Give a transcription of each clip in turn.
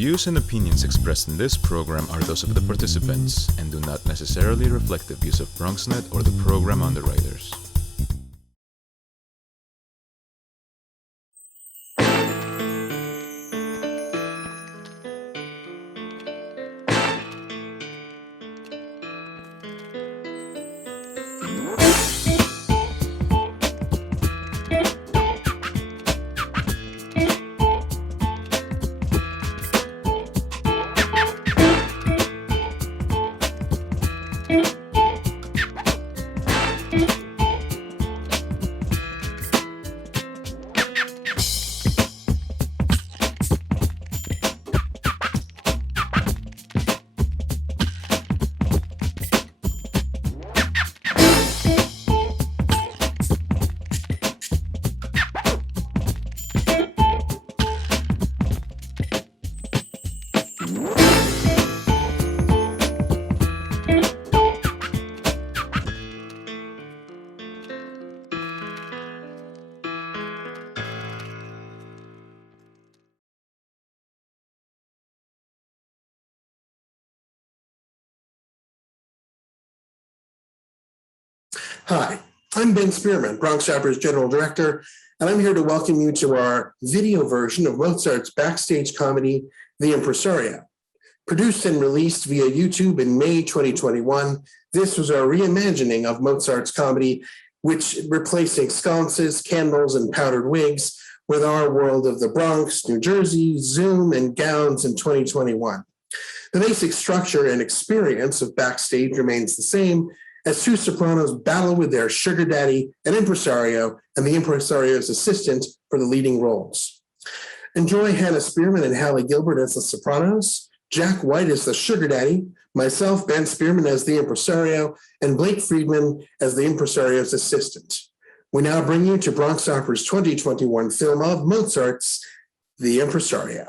views and opinions expressed in this program are those of the participants and do not necessarily reflect the views of BronxNet or the program underwriters. Hi, I'm Ben Spierman, Bronx Opera's General Director, and I'm here to welcome you to our video version of Mozart's backstage comedy, The Impresario. Produced and released via YouTube in May 2021, this was our reimagining of Mozart's comedy, which replacing sconces, candles, and powdered wigs with our world of the Bronx, New Jersey, Zoom, and gowns in 2021. The basic structure and experience of backstage remains the same, as two sopranos battle with their sugar daddy, an impresario, and the impresario's assistant for the leading roles. Enjoy Hannah Spierman and Halley Gilbert as the sopranos, Jack White as the sugar daddy, myself, Ben Spierman, as the impresario, and Blake Friedman as the impresario's assistant. We now bring you to Bronx Opera's 2021 film of Mozart's The Impresario.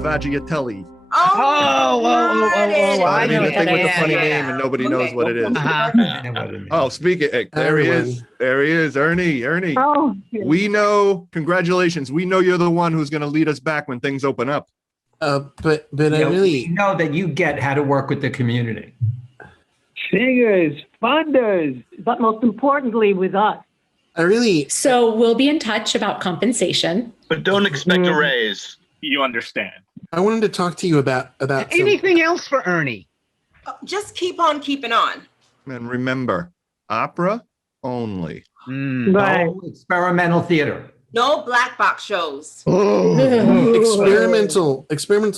Vaggiatelli. Oh, I mean, the know thing with the that. funny Yeah. name and nobody knows what it is. I know what it is. Oh, there he is. There he is, Ernie. Oh, We know. Congratulations. We know you're the one who's going to lead us back when things open up. But I You really know that you get how to work with the community. singers, funders, but most importantly with us. So we'll be in touch about compensation. But don't expect a raise. You understand. I wanted to talk to you about Anything else for Ernie? Just keep on keeping on. And remember, opera only. Right. No experimental theater. No black box shows. experimental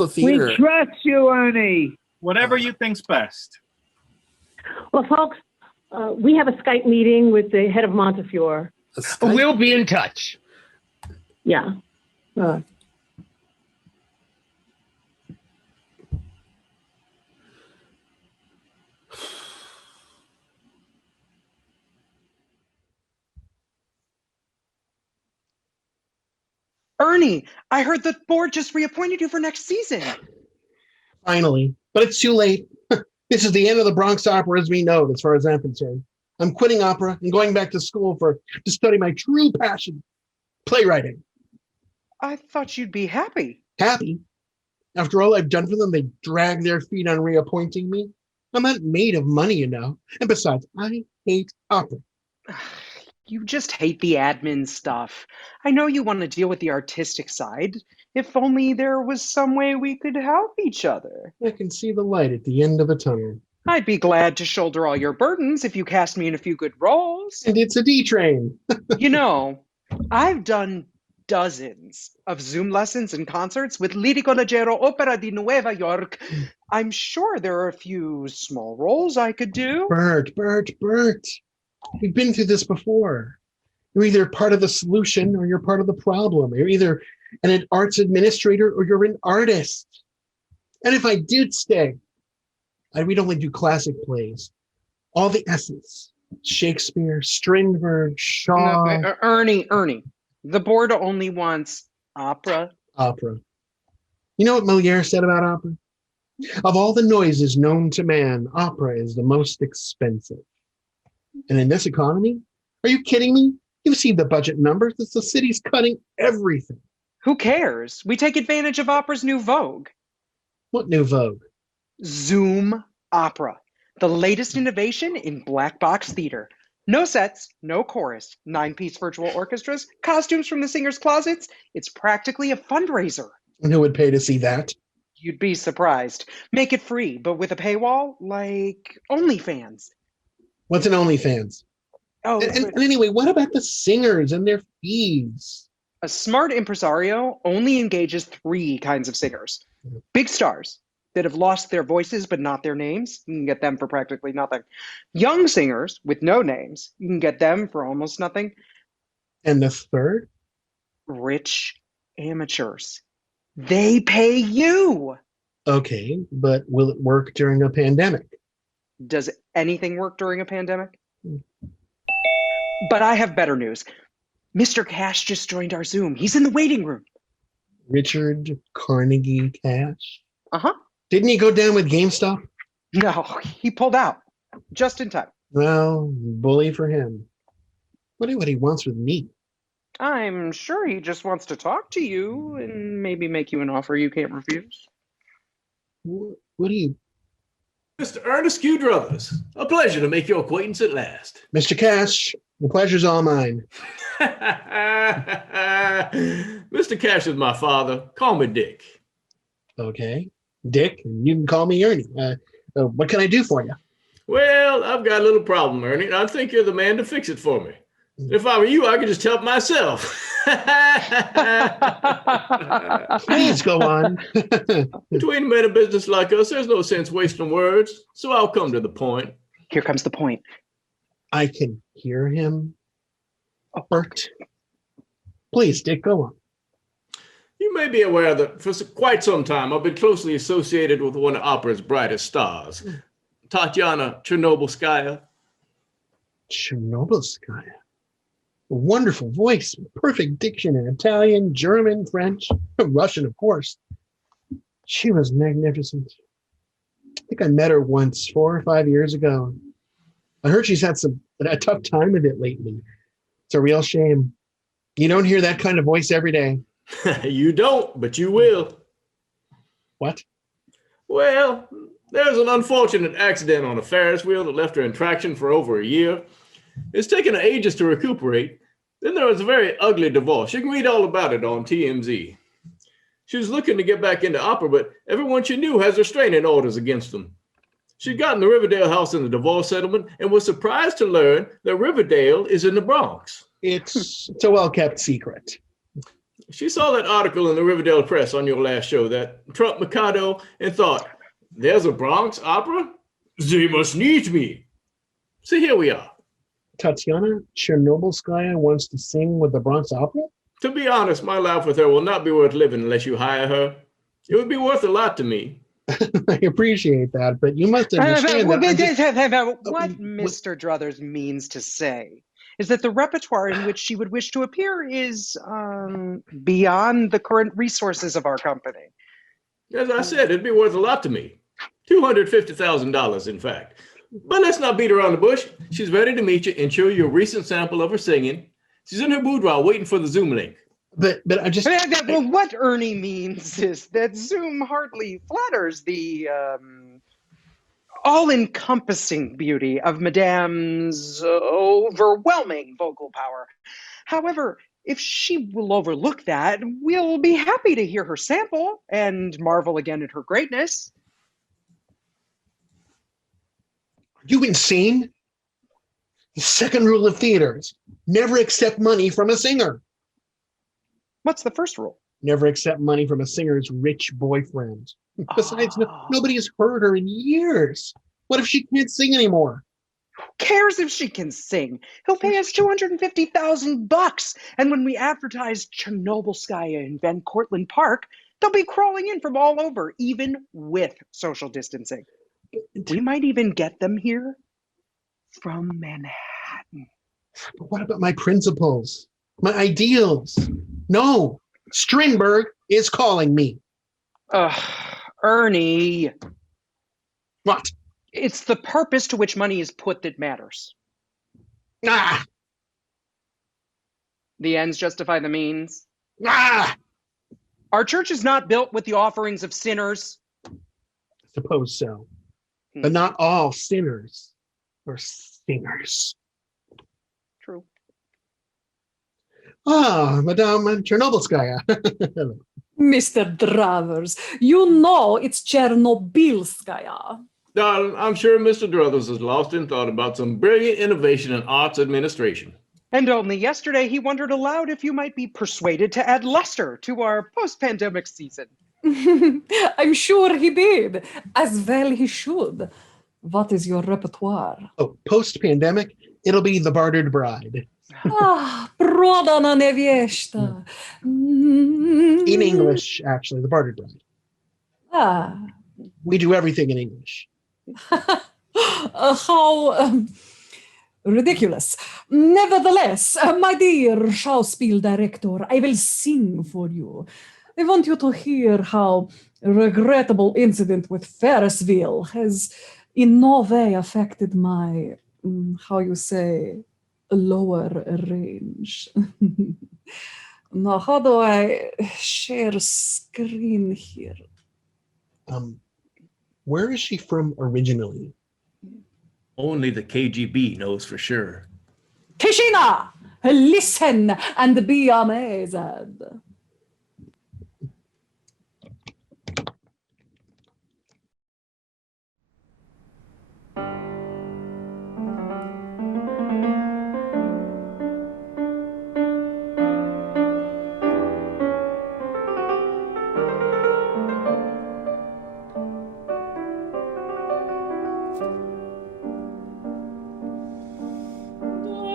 theater. We trust you, Ernie. Whatever you think's best. Well, folks, we have a Skype meeting with the head of Montefiore. We'll be in touch. Yeah. Ernie, I heard the board just reappointed you for next season. Finally, but it's too late. This is the end of the Bronx Opera as we know it, as far as I'm concerned. I'm quitting opera and going back to school to study my true passion, playwriting. I thought you'd be happy. Happy? After all I've done for them, they drag their feet on reappointing me. I'm not made of money, you know. And besides, I hate opera. You just hate the admin stuff. I know you want to deal with the artistic side. If only there was some way we could help each other. I can see the light at the end of the tunnel. I'd be glad to shoulder all your burdens if you cast me in a few good roles. And it's a D train. You know, I've done dozens of Zoom lessons and concerts with Lirico Leggero Opera di Nueva York. I'm sure there are a few small roles I could do. Bert. We've been through this before. You're either part of the solution or you're part of the problem. You're either an arts administrator or you're an artist. And if I did stay, we'd only do classic plays. All the essence. Shakespeare, Strindberg, Shaw. No, Ernie. The board only wants opera. Opera. You know what Molière said about opera? Of all the noises known to man, opera is the most expensive. And in this economy? Are you kidding me? You've seen the budget numbers. The city's cutting everything. Who cares? We take advantage of opera's new vogue. What new vogue? Zoom opera. The latest innovation in black box theater. No sets, no chorus, 9-piece virtual orchestras, costumes from the singers' closets. It's practically a fundraiser. And who would pay to see that? You'd be surprised. Make it free, but with a paywall, like OnlyFans. What's an OnlyFans? Oh, and anyway, what about the singers and their fees? A smart impresario only engages 3 kinds of singers. Big stars that have lost their voices but not their names. You can get them for practically nothing. Young singers with no names. You can get them for almost nothing. And the third? Rich amateurs. They pay you. Okay, but will it work during a pandemic? Does anything work during a pandemic? But I have better news. Mr. Cash just joined our Zoom. He's in the waiting room. Richard Carnegie Cash? Uh-huh. Didn't he go down with GameStop? No, he pulled out just in time. Well, bully for him. Wonder what he wants with me. I'm sure he just wants to talk to you and maybe make you an offer you can't refuse. What do you... Mr. Ernest Q. Druthers, a pleasure to make your acquaintance at last. Mr. Cash, the pleasure's all mine. Mr. Cash is my father. Call me Dick. Okay. Dick, and you can call me Ernie. What can I do for you? Well, I've got a little problem, Ernie, and I think you're the man to fix it for me. If I were you, I could just help myself. Please go on. Between men of business like us, there's no sense wasting words, so I'll come to the point. Here comes the point. I can hear him. Bert. Please, Dick, go on. You may be aware that for quite some time, I've been closely associated with one of opera's brightest stars, Tatiana Chernobylskaya. Chernobylskaya? A wonderful voice, perfect diction in Italian, German, French, Russian, of course. She was magnificent. I think I met her once 4 or 5 years ago. I heard she's had a tough time of it lately. It's a real shame. You don't hear that kind of voice every day. You don't, but you will. What? Well, there's an unfortunate accident on a Ferris wheel that left her in traction for over a year. It's taken her ages to recuperate. Then there was a very ugly divorce. You can read all about it on TMZ. She was looking to get back into opera, but everyone she knew has restraining orders against them. She'd gotten the Riverdale house in the divorce settlement and was surprised to learn that Riverdale is in the Bronx. It's a well-kept secret. She saw that article in the Riverdale Press on your last show, that Trump Mikado, and thought, there's a Bronx opera? They must need me. So here we are. Tatiana Chernobylskaya wants to sing with the Bronx Opera? To be honest, my life with her will not be worth living unless you hire her. It would be worth a lot to me. I appreciate that, but you must understand What that Mr. Druthers means to say is that the repertoire in which she would wish to appear is beyond the current resources of our company. As I said, it'd be worth a lot to me. $250,000, in fact. But let's not beat around the bush. She's ready to meet you and show you a recent sample of her singing. She's in her boudoir waiting for the Zoom link. But I just... Well, what Ernie means is that Zoom hardly flatters the all-encompassing beauty of Madame's overwhelming vocal power. However, if she will overlook that, we'll be happy to hear her sample and marvel again at her greatness. Are you insane? The second rule of theaters, never accept money from a singer. What's the first rule? Never accept money from a singer's rich boyfriend. Besides, nobody has heard her in years. What if she can't sing anymore? Who cares if she can sing? He'll pay us $250,000. And when we advertise Chernobylskaya in Van Cortlandt Park, they'll be crawling in from all over, even with social distancing. We might even get them here from Manhattan. But what about my principles? My ideals? No, Strindberg is calling me. Ernie. What? It's the purpose to which money is put that matters. Ah! The ends justify the means. Ah! Our church is not built with the offerings of sinners. Suppose so. But not all sinners are singers. True. Ah, Madame Chernobylskaya. Mr. Druthers, you know it's Chernobylskaya. I'm sure Mr. Druthers is lost in thought about some brilliant innovation in arts administration. And only yesterday he wondered aloud if you might be persuaded to add luster to our post-pandemic season. I'm sure he did, as well he should. What is your repertoire? Oh, post-pandemic, it'll be The Bartered Bride. Prodana nevieshta. In English, actually, The Bartered Bride. We do everything in English. How ridiculous. Nevertheless, my dear Schauspiel director, I will sing for you. I want you to hear how regrettable incident with Ferris wheel has in no way affected my, how you say, lower range. Now, how do I share screen here? Where is she from originally? Only the KGB knows for sure. Tishina, listen and be amazed.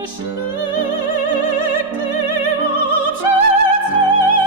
Schlägt den Abschied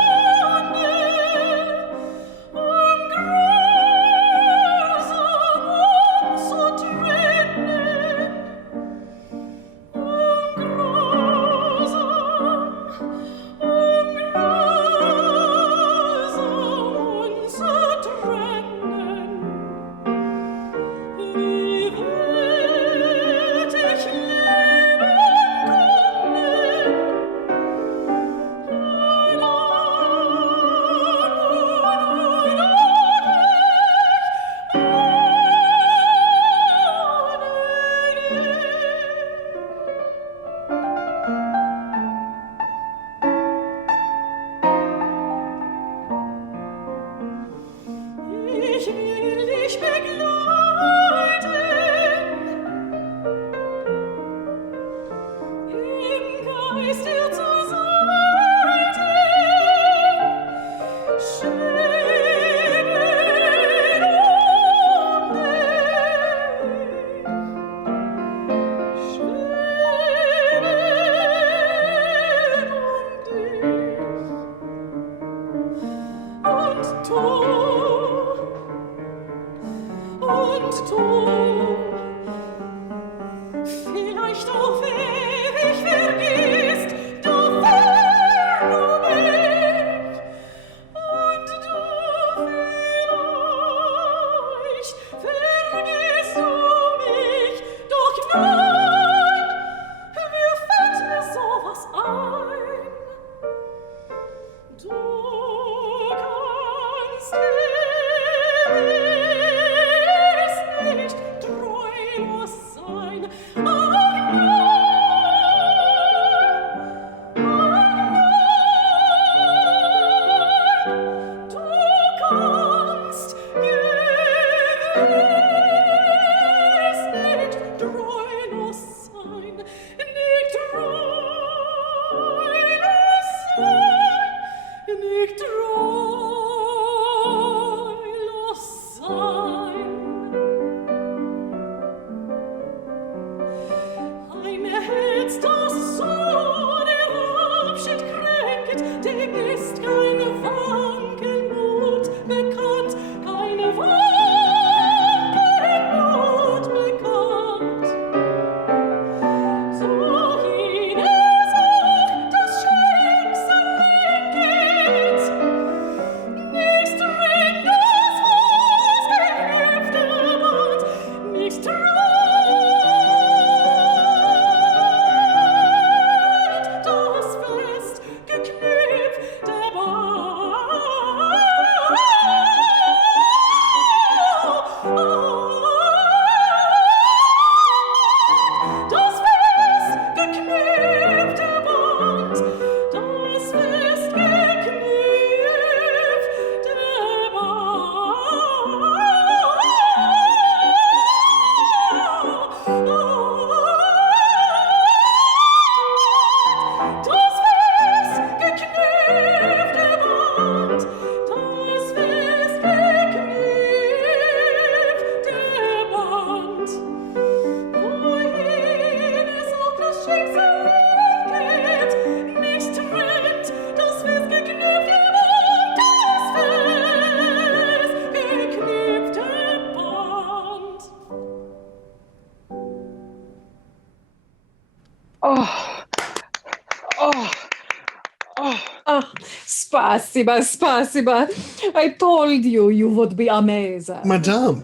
Spasiba. I told you you would be amazed. Madame,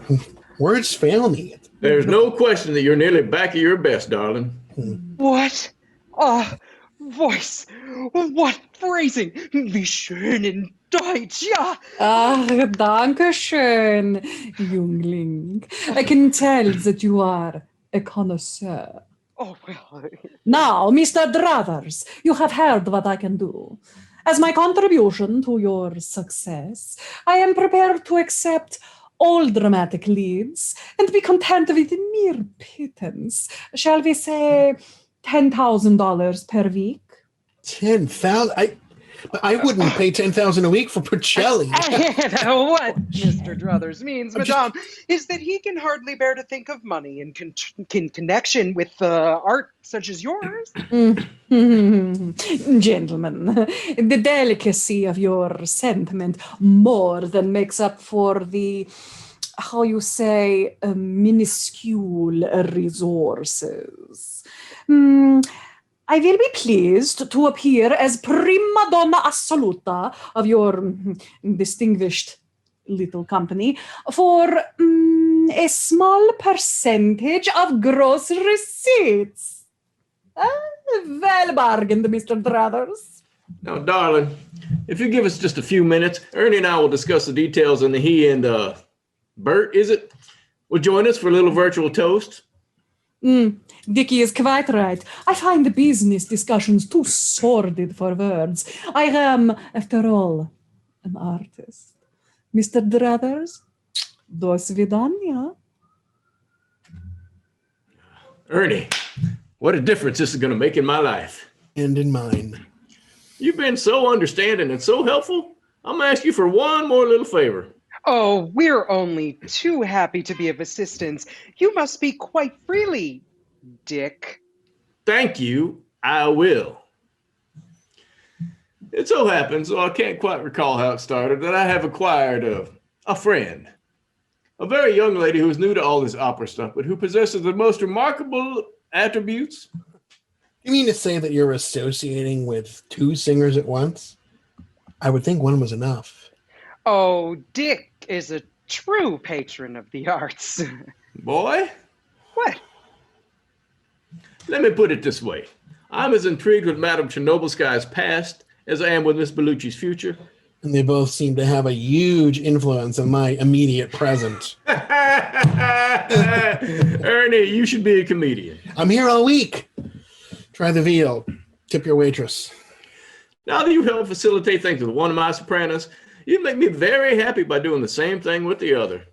words fail me. There's no question that you're nearly back at your best, darling. What? Voice. What phrasing? Wie schön in Deutsch, ja. Danke schön, Jungling. I can tell that you are a connoisseur. Oh, well. Now, Mr. Druthers, you have heard what I can do. As my contribution to your success, I am prepared to accept all dramatic leads and be content with mere pittance. Shall we say $10,000 per week? 10,000? I wouldn't pay 10,000 a week for Pacelli. What Mr. Druthers means, Madame, is that he can hardly bear to think of money in connection with art such as yours. Gentlemen, the delicacy of your sentiment more than makes up for the, how you say, minuscule resources. I will be pleased to appear as prima donna assoluta of your distinguished little company for a small percentage of gross receipts. Well bargained, Mr. Druthers. Now, darling, if you give us just a few minutes, Ernie and I will discuss the details, and he and Bert, is it, will join us for a little virtual toast. Dickie is quite right. I find the business discussions too sordid for words. I am, after all, an artist. Mr. Druthers, do svidaniya. Ernie, what a difference this is going to make in my life. And in mine. You've been so understanding and so helpful. I'm going to ask you for one more little favor. Oh, we're only too happy to be of assistance. You must speak quite freely, Dick. Thank you. I will. It so happens, though I can't quite recall how it started, that I have acquired a friend. A very young lady who is new to all this opera stuff, but who possesses the most remarkable attributes. You mean to say that you're associating with two singers at once? I would think one was enough. Oh, Dick is a true patron of the arts. Boy? What? Let me put it this way. I'm as intrigued with Madame Chernobylskaya's past as I am with Miss Bellucci's future. And they both seem to have a huge influence on my immediate present. Ernie, you should be a comedian. I'm here all week. Try the veal. Tip your waitress. Now that you help facilitate things with one of my sopranos, you make me very happy by doing the same thing with the other.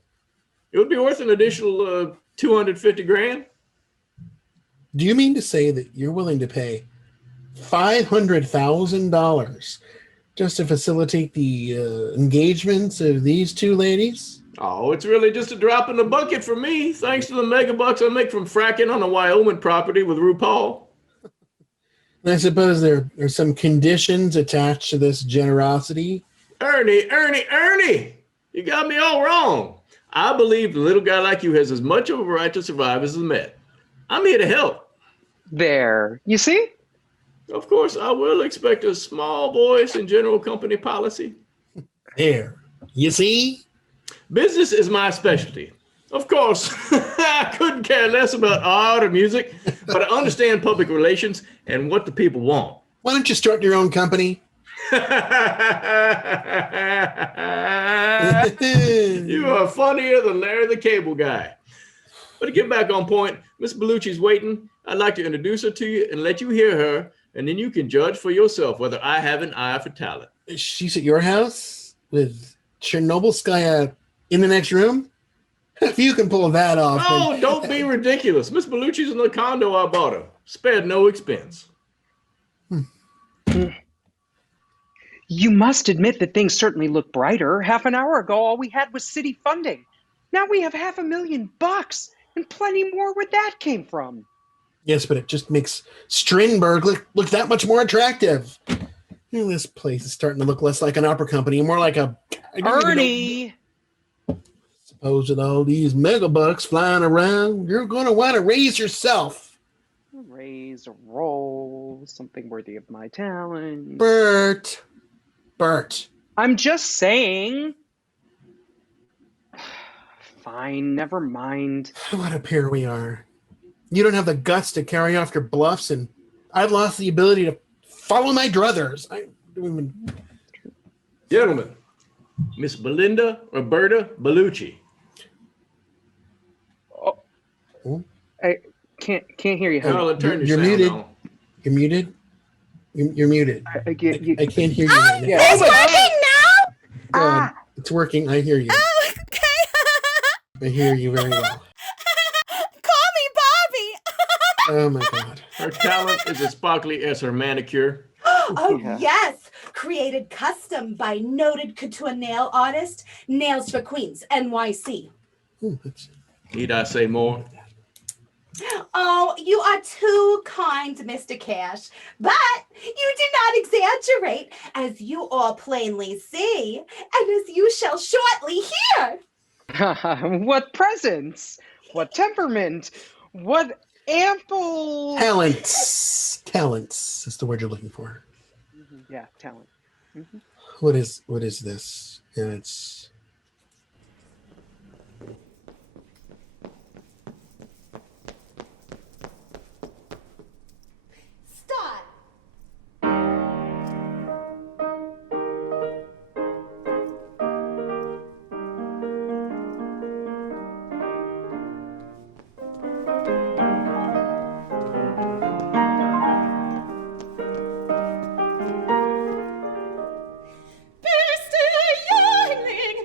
It would be worth an additional $250,000. Do you mean to say that you're willing to pay $500,000 just to facilitate the engagements of these two ladies? Oh, it's really just a drop in the bucket for me, thanks to the mega bucks I make from fracking on a Wyoming property with RuPaul. And I suppose there's some conditions attached to this generosity. Ernie, you got me all wrong. I believe a little guy like you has as much of a right to survive as the Met. I'm here to help. There. You see? Of course, I will expect a small voice in general company policy. There. You see? Business is my specialty. Of course, I couldn't care less about art or music, but I understand public relations and what the people want. Why don't you start your own company? You are funnier than Larry the Cable Guy. But to get back on point, Miss Bellucci's waiting. I'd like to introduce her to you and let you hear her, and then you can judge for yourself whether I have an eye for talent. She's at your house with Chernobylskaya in the next room? If you can pull that off. Oh, then... don't be ridiculous. Miss Bellucci's in the condo I bought her. Spared no expense. You must admit that things certainly look brighter. Half an hour ago, all we had was city funding. Now we have $500,000, and plenty more where that came from. Yes, but it just makes Strindberg look that much more attractive. You know, this place is starting to look less like an opera company, more like a... Ernie! Suppose with all these megabucks flying around, you're going to want to raise yourself. Raise a roll, something worthy of my talent. Bert. I'm just saying. Fine, never mind. What a pair we are. You don't have the guts to carry off your bluffs, and I've lost the ability to follow my druthers. Gentlemen, Miss Belinda Roberta Bellucci. Oh, I can't hear you. Carla, turn your You're sound muted. on. You're muted. You're muted. I can't hear you right now. It's working now? God, it's working. I hear you. Oh, okay. I hear you very well. Call me Bobby. Oh my God. Her talent is as sparkly as her manicure. Oh, yes. Created custom by noted couture nail artist, Nails for Queens, NYC. Need I say more? Oh, you are too kind, Mr. Cash, but you do not exaggerate, as you all plainly see, and as you shall shortly hear. What presence, what temperament, what ample... Talents is the word you're looking for. Yeah, talent. Mm-hmm. What is this? And it's... Bist du Jüngling,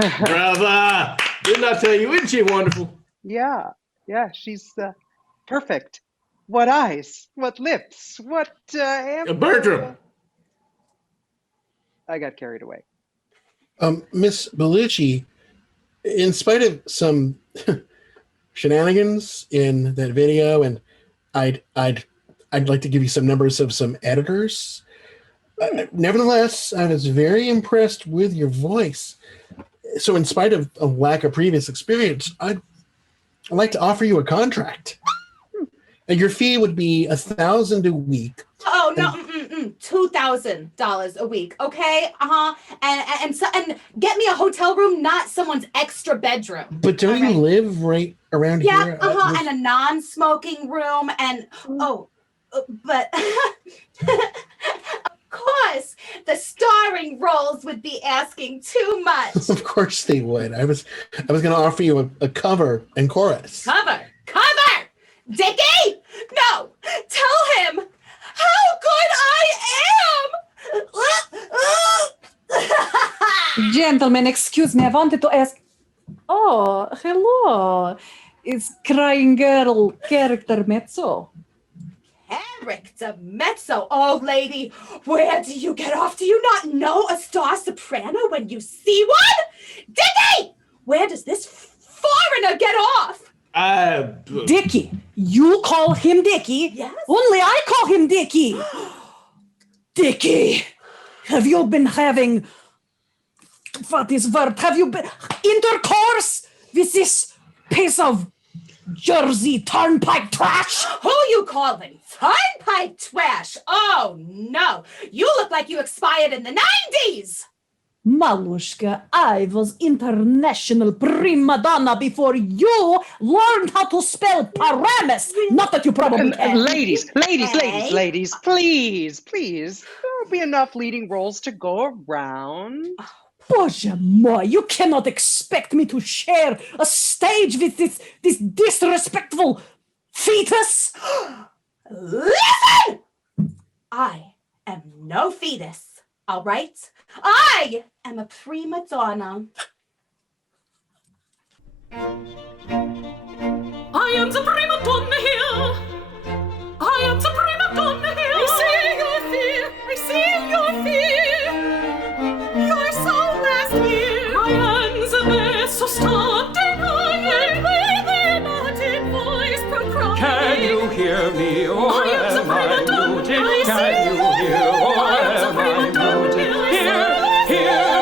Brava! Didn't I tell you? Isn't she wonderful? Yeah, she's perfect. What eyes, what lips, what Bertram! I got carried away. Miss Bellucci, in spite of some shenanigans in that video, and I'd like to give you some numbers of some editors. Nevertheless, I was very impressed with your voice. So in spite of a lack of previous experience, I'd like to offer you a contract. And your fee would be $1,000 a week. Oh no, $2,000 a week, okay? And get me a hotel room, not someone's extra bedroom. But don't you live right around here? Yeah, and a non-smoking room, and but of course, the starring roles would be asking too much. Of course they would. I was going to offer you a cover and chorus. Cover! Dickie! No! Tell him how good I am! Gentlemen, excuse me, I wanted to ask. Oh, hello. Is Crying Girl character mezzo? Character mezzo, old lady. Where do you get off? Do you not know a star soprano when you see one? Dickie! Where does this foreigner get off? Dickie. You call him Dickie? Yes. Only I call him Dickie. Dickie, have you been having, what is word? Have you been intercourse with this piece of Jersey turnpike trash? Who you calling turnpike trash? Oh no, you look like you expired in the 90s. Malushka, I was international prima donna before you learned how to spell Paramus. Not that you probably can. Ladies, please. There will be enough leading roles to go around. Bоже mой, you cannot expect me to share a stage with this disrespectful fetus. Listen! I am no fetus, all right? I am a prima donna. I am the prima donna here. I am the prima donna here. I see your fear. I see your fear. You're so last year. My hands are there, so stop denying with an ardent voice proclaim. Can you hear me? Or I am the prima donna. I can you hear? Or I am the prima donna. Here,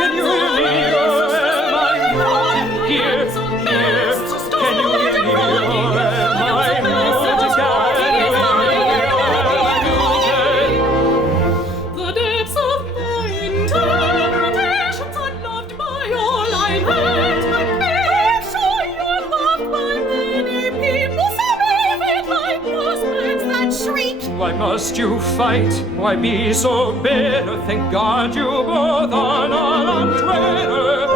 can you hear me? Or am I muted? Here, can you hear me? Or am I muted? The depths of my interpretations are loved by all I heard. Make sure you're loved by many people. So leave it like those birds that shriek. Why must you fight? Why be so bitter? Thank God you both are not on Twitter.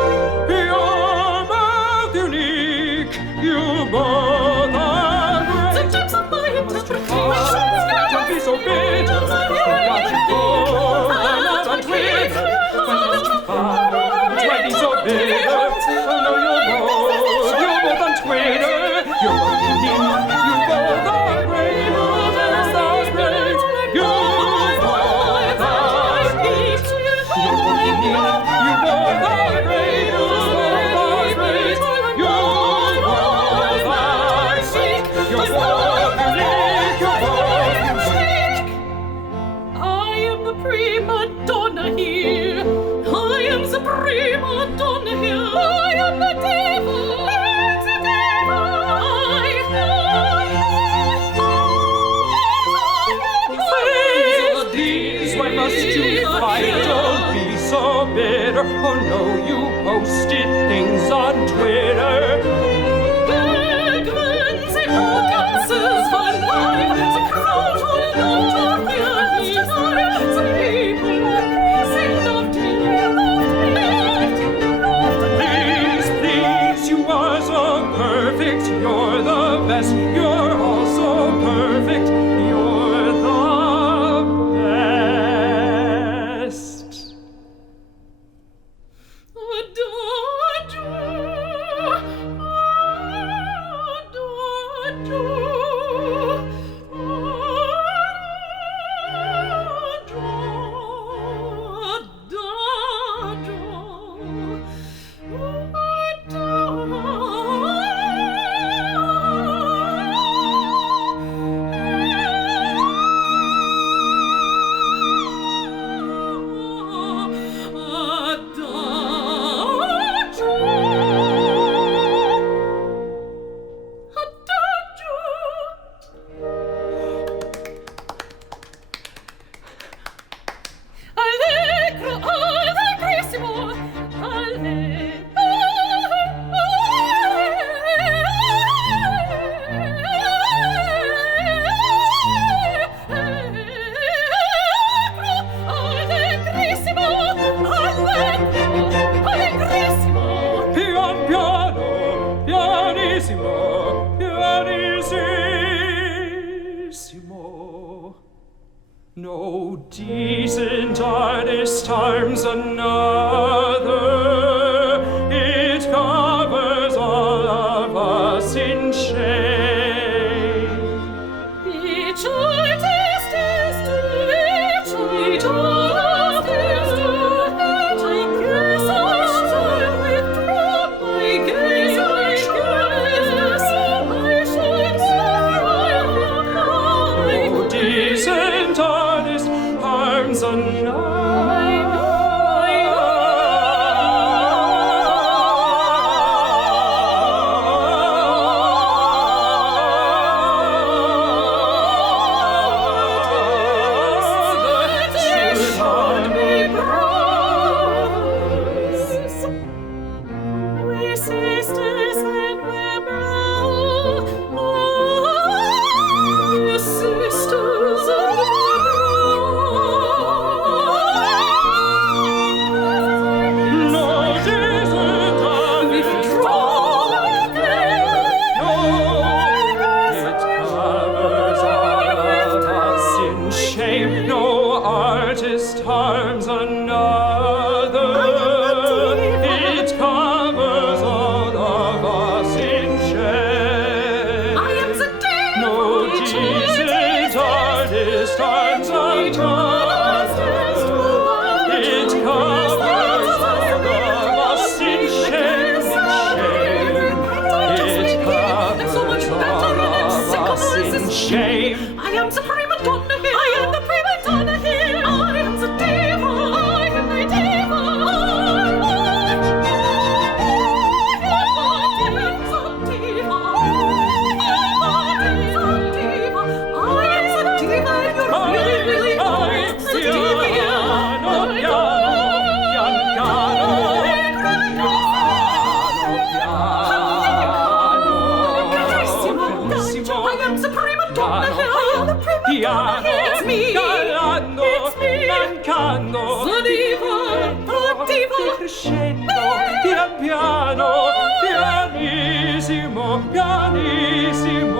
You're both unique. You both are great. The depths of my interpretations. Don't be so bitter. Thank God you both are not on Twitter. Why must you fight? Why be so bitter? Oh no, you're both on Twitter. You're both unique. You both are great. Bitter. Oh no, you posted things on Twitter. Bergmans and organces for life. The crowd will not hear me die. The people loved me. Please, you are so perfect. You're the best. You're also perfect. You're the best. Adore. No decent artist harms another. It covers all of us in shame. Each artist is to each artist to each. I guess I should withdraw my gaze. I should No decent artist harms another. Harms another. It covers all of us in shame. I am the devil. No decent artist harms another. It covers all of us in shame. It covers all of us in shame. I am the prima donna here. I am the prima donna here. I am the devil. I am the devil. It's me. It's me. Mancando. Crescendo. Pian piano. Pianissimo. Pianissimo.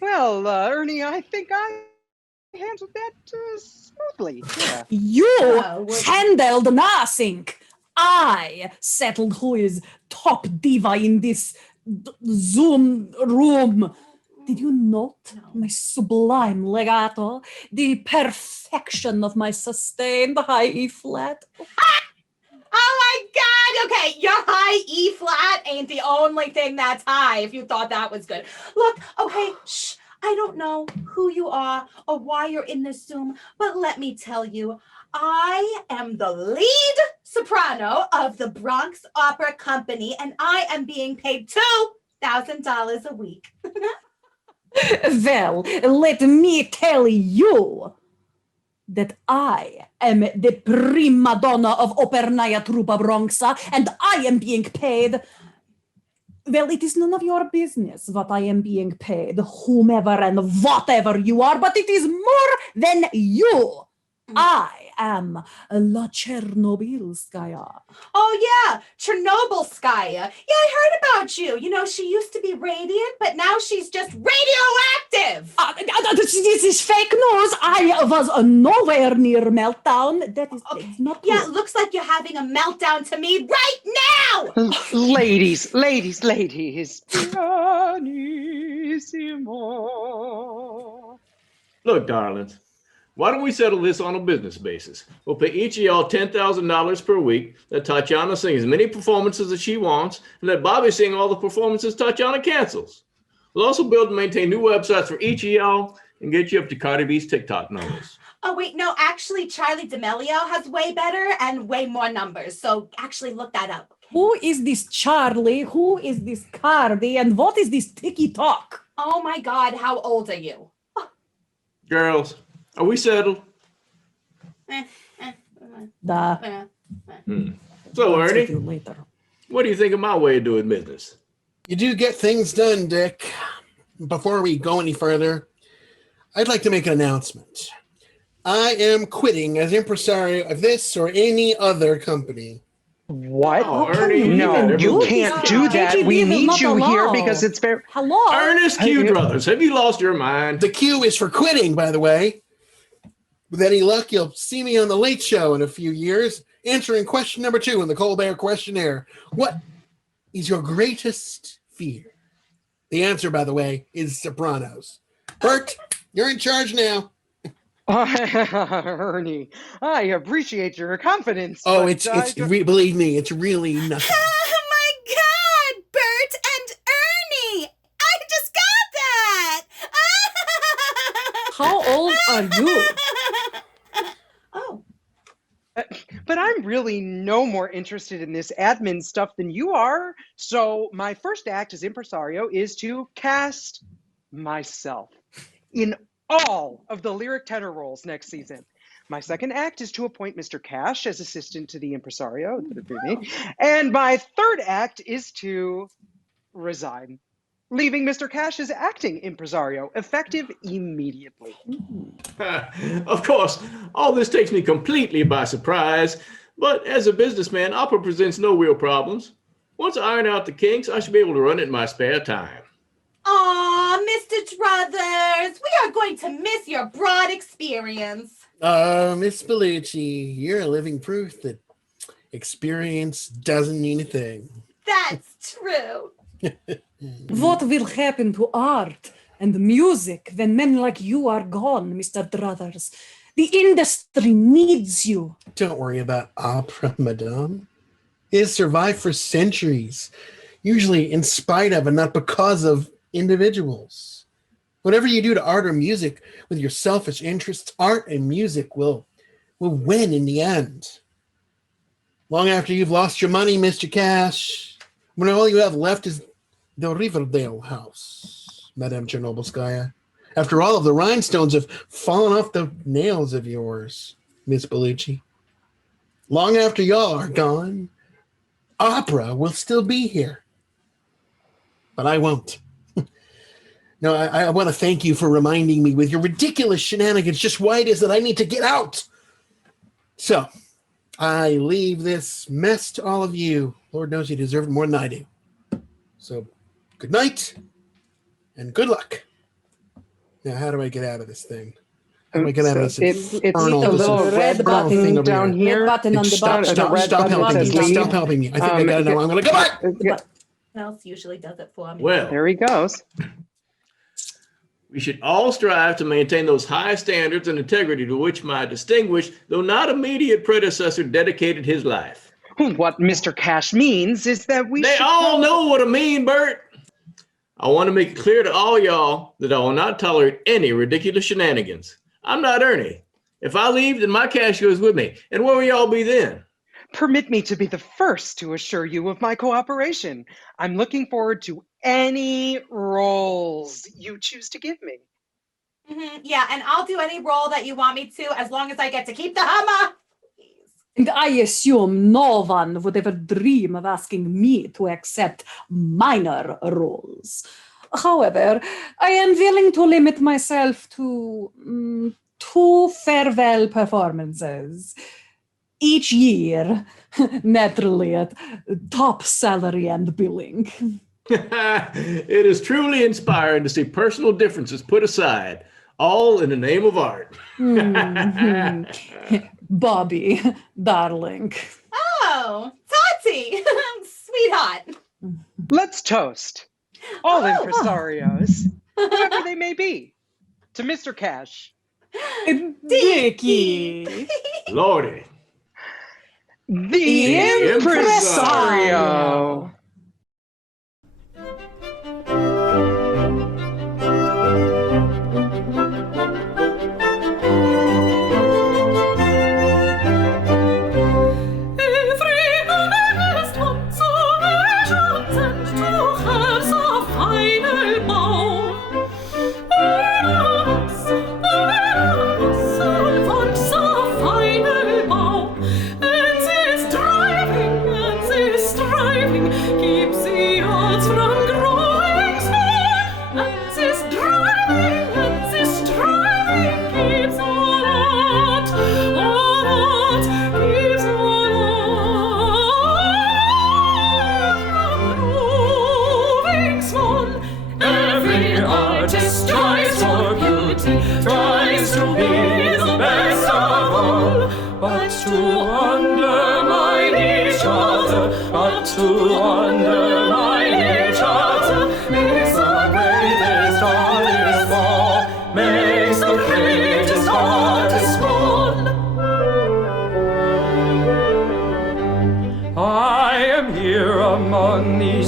Well, Ernie, I think I handled that smoothly. Yeah. You handled nothing. I settled who is top diva in this Zoom room. Did you note my sublime legato? The perfection of my sustained high E flat? Oh my God! Okay, your high E flat ain't the only thing that's high, if you thought that was good. Look, okay, shh. I don't know who you are or why you're in this Zoom, but let me tell you, I am the lead soprano of the Bronx Opera Company, and I am being paid $2,000 a week. Well, let me tell you that I am the prima donna of Opernaia Truppa Bronxa, and I am being paid. Well, it is none of your business what I am being paid, whomever and whatever you are, but it is more than you I am La Chernobylskaya. Oh, yeah, Chernobylskaya. Yeah, I heard about you. You know, she used to be radiant, but now she's just radioactive. This is fake news. I was nowhere near meltdown. That is not true. Yeah, it looks like you're having a meltdown to me right now. Ladies. Pianissimo. Look, darlings, why don't we settle this on a business basis? We'll pay each of y'all $10,000 per week. Let Tatiana sing as many performances as she wants, and let Bobby sing all the performances Tatiana cancels. We'll also build and maintain new websites for each of y'all and get you up to Cardi B's TikTok numbers. Oh, wait, no, actually, Charlie D'Amelio has way better and way more numbers. So actually look that up. Who is this Charlie? Who is this Cardi? And what is this TikTok? Oh, my God, how old are you? Girls, are we settled? So, Ernie, what do you think of my way of doing business? You do get things done, Dick. Before we go any further, I'd like to make an announcement. I am quitting as impresario of this or any other company. What? Oh, Ernie, No, you can't do that. We need you here because it's very... Hello? Ernest Q. Brothers, have you lost your mind? The Q is for quitting, by the way. With any luck, you'll see me on The Late Show in a few years, answering question number 2 in the Colbert Questionnaire. What is your greatest fear? The answer, by the way, is sopranos. Bert, you're in charge now. Ernie, I appreciate your confidence. Oh, but believe me, it's really nothing. Oh, my God, Bert and Ernie. I just got that. How old are you? Oh. But I'm really no more interested in this admin stuff than you are. So my first act as impresario is to cast myself in all of the lyric tenor roles next season. My second act is to appoint Mr. Cash as assistant to the impresario. And my third act is to resign, leaving Mr. Cash as acting impresario, effective immediately. Of course, all this takes me completely by surprise, but as a businessman, opera presents no real problems. Once I iron out the kinks, I should be able to run it in my spare time. Aw, Mr. Druthers, we are going to miss your broad experience. Miss Bellucci, you're a living proof that experience doesn't mean a thing. That's true. What will happen to art and music when men like you are gone, Mr. Druthers? The industry needs you. Don't worry about opera, madame. It has survived for centuries, usually in spite of and not because of individuals. Whatever you do to art or music with your selfish interests, art and music will win in the end. Long after you've lost your money, Mr. Cash, when all you have left is the Riverdale house, Madame Chernobylskaya. After all of the rhinestones have fallen off the nails of yours, Miss Bellucci. Long after y'all are gone, opera will still be here. But I won't. No, I want to thank you for reminding me with your ridiculous shenanigans just why it is that I need to get out. So, I leave this mess to all of you. Lord knows you deserve it more than I do. So, good night and good luck. Now, how do I get out of this thing? How do I get out of this? It's the little red button down here. Red button on the bottom. Stop helping me. Stop helping me. I think I got it now. I'm going to go back. Else usually does it for me. Well, there he goes. We should all strive to maintain those high standards and integrity to which my distinguished, though not immediate predecessor, dedicated his life. What Mr. Cash means is that They all know what I mean, Bert. I want to make it clear to all y'all that I will not tolerate any ridiculous shenanigans. I'm not Ernie. If I leave, then my cash goes with me. And where will y'all be then? Permit me to be the first to assure you of my cooperation. I'm looking forward to any roles you choose to give me. Yeah, and I'll do any role that you want me to as long as I get to keep the hammer. And I assume no one would ever dream of asking me to accept minor roles. However, I am willing to limit myself to 2 farewell performances each year, naturally at top salary and billing. It is truly inspiring to see personal differences put aside, all in the name of art. Bobby, darling. Oh, Tati, sweetheart. Let's toast. All impresarios, whoever they may be, to Mr. Cash. Dicky. Lordy. The Impresario.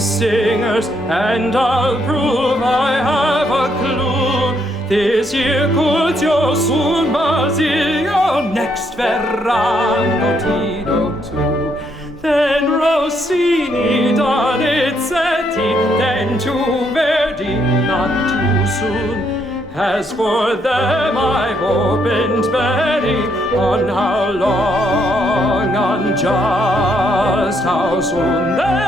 Singers, and I'll prove I have a clue. This year could you soon Basilio, next verranno Tito too. Then Rossini, Donizetti, then to Verdi, not too soon. As for them I've opened many, on how long, on just how soon they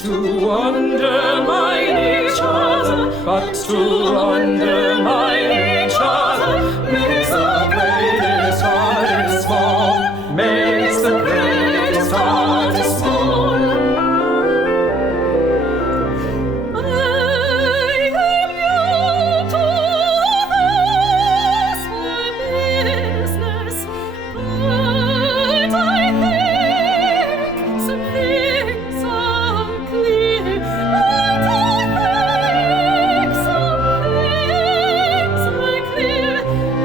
to undermine each other, but to undermine each other makes the greatest heart small, makes the greatest heart small. I am new to this business, but I think some things are clear, but I think some things are clear,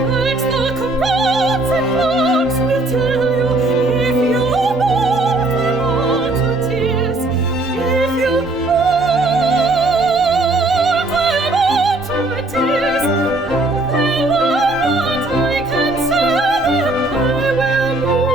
that the crowds and looks will tell you, if you move them all to tears, if you move them all to tears, they will not, I can tell them, I will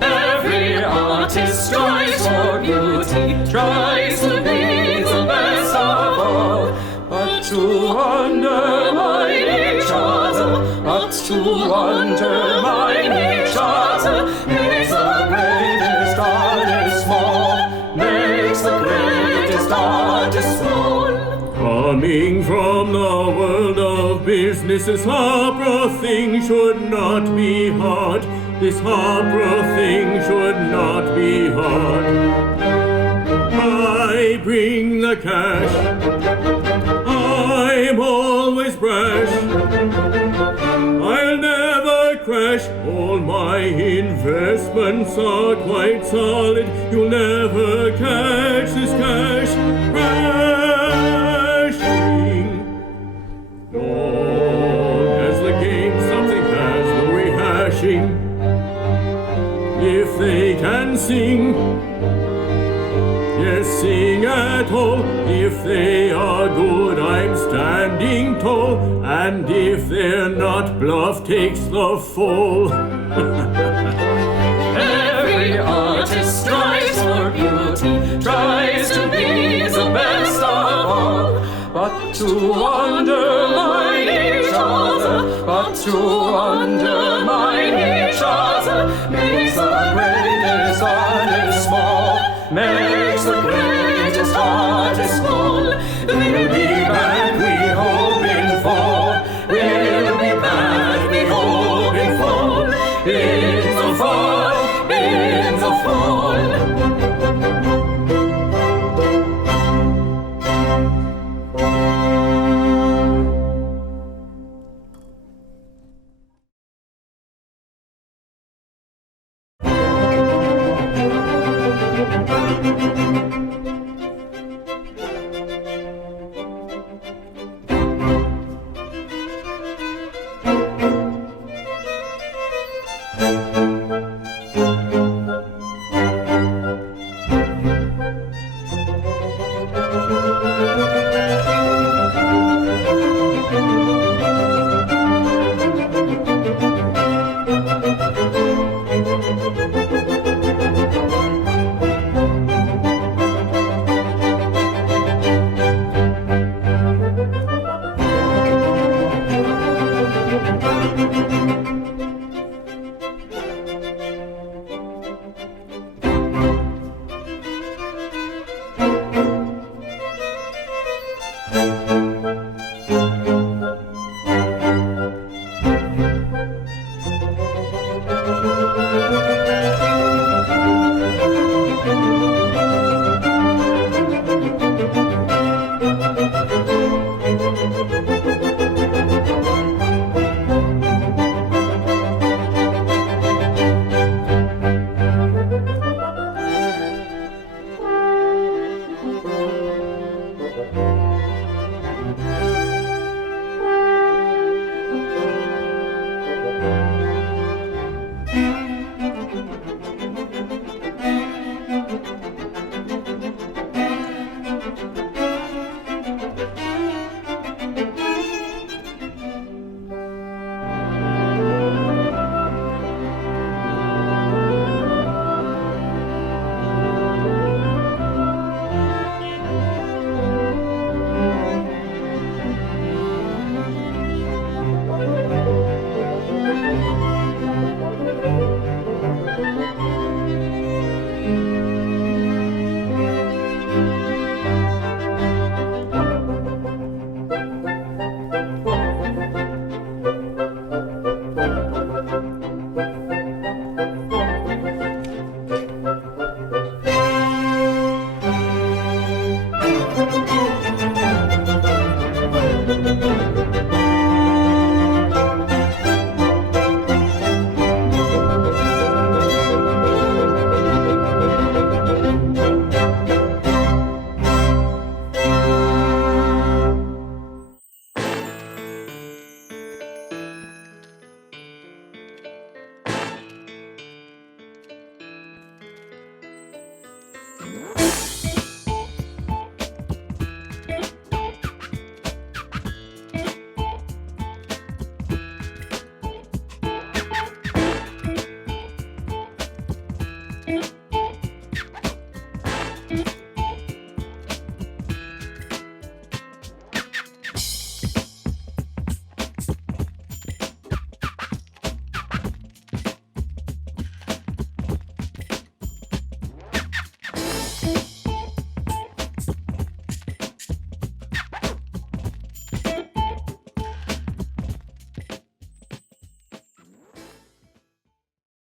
Every artist strives for beauty, tries to be the best of all, but to undermine each other, but to undermine each other makes the greatest artist small, makes the greatest artist small. Coming from the world of business, this opera thing should not be hard. This opera thing should not be hard. I bring the cash, I'm always brash, I'll never crash, all my investments are quite solid, you'll never catch this cash crashing. Long as the game something has no rehashing, if they can sing, Yes, sing at all. If they are good, I'm standing tall. And if they're not, bluff takes the fall. Every artist strives for beauty, tries to be the best of all. But to undermine each other, but to undermine each other, makes the greatest artist small, makes the greatest artist small. We'll be back, we hope in fall. We'll be back, we hope in fall. In the fall, in the fall.